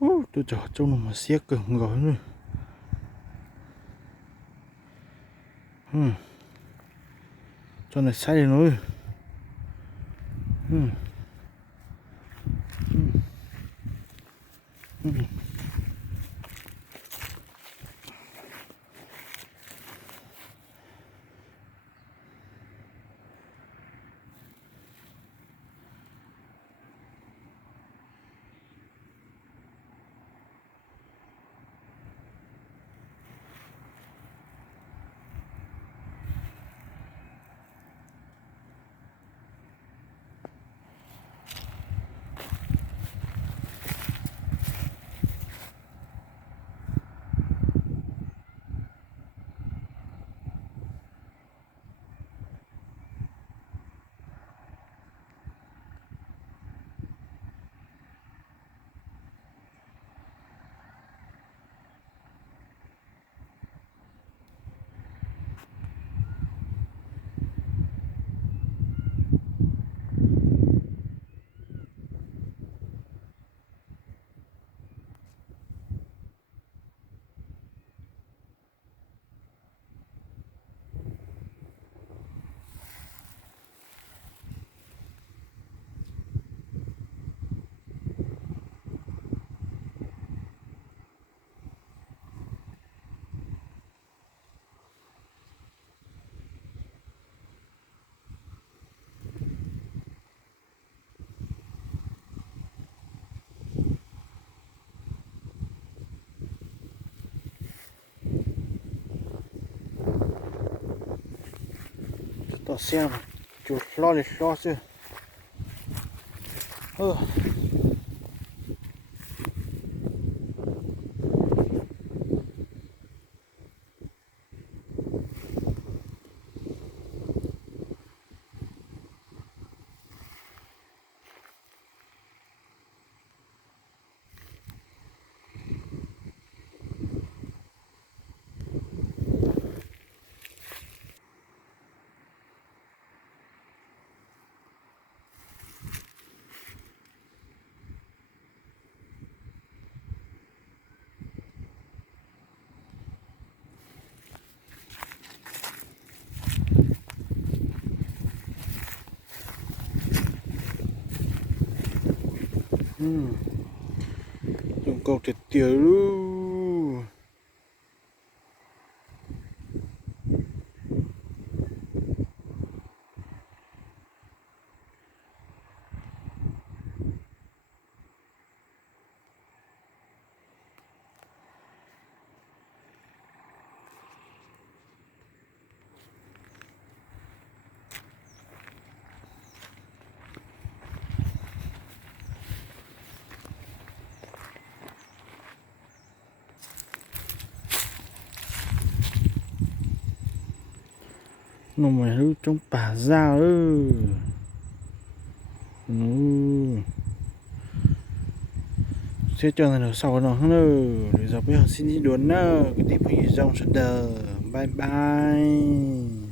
Tôi chở trong nó mà xiếc cứng gói nữa. Cho này sai đến rồi. Tao xem chuột lo liệt lo chứ. Dùng cầu thiệt tiệt luôn. Nó mày hữu trong bả ra ư. Sẽ cho người nào sau nó nữa. Rồi giờ bây giờ xin đi đuổi nữa. Cái tiếp theo dòng suốt đời. Bye bye.